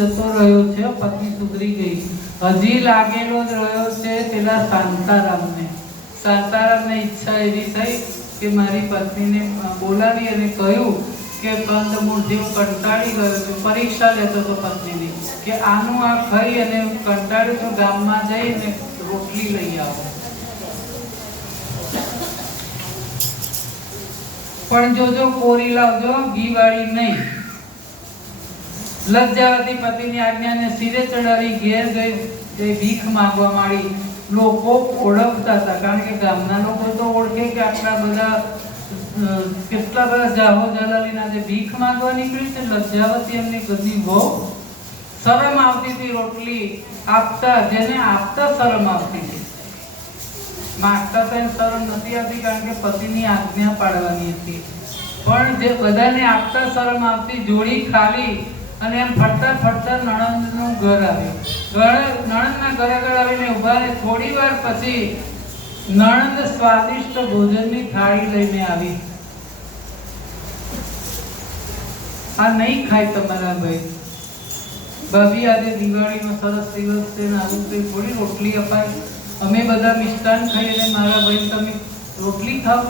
જતો રહ્યો છે, પત્ની સુધરી ગઈ, હજી લાગેલો જ રહ્યો છે પેલા શાંતારામને ઈચ્છા એવી થઈ કે મારી પત્નીને બોલાવી અને કહ્યું કે કંદમૂળથી હું કંટાળી ગયો છું. પરીક્ષા લેતો હતો પત્નીની કે આનું આ ખાઈ અને કંટાળ્યું છું, ગામમાં જઈને રોટલી લઈ આવો. પણ જોજો કોરી લાવજો, ઘી વાળી નહીં. લજ્જાવતી પતિની આજ્ઞાને સિરે ચડાવી ઘેર ગઈ ભીખ માંગવા માંડી. લોકો ઓળખતા હતા, કારણ કે ગામના લોકો તો ઓળખે કે આટલા બધા કેટલા બધા જાહો જલાલીના જે ભીખ માંગવા નીકળી છે. લજ્જાવતી એમની ઘરની બહુ શરમ આવતી હતી રોટલી આપતા, જેને આપતા શરમ આવતી હતી. માંગતા તો શરમ નથી આવતી, કારણ કે પતિની આજ્ઞા પાડવાની હતી. પણ જે બધાને આપતા શરમ આવતી. જોડી ખાલી અને એમ ફરતા ફરતા નણંદનું ઘર આવ્યું. નણંદના ઘરે આગળ આવીને ઉભા રહે. થોડી વાર પછી નણંદ સ્વાદિષ્ટ ભોજનની થાળી લઈને આવી. આ નહીં ખાય તમારા ભાઈ, ભાભી આજે દિવાળીનો સરસ દિવસ છે ને આવું કંઈ થોડી રોટલી અપાય. અમે બધા મિષ્ટાન ખાઈએ ને મારા ભાઈ તમે રોટલી ખાઓ.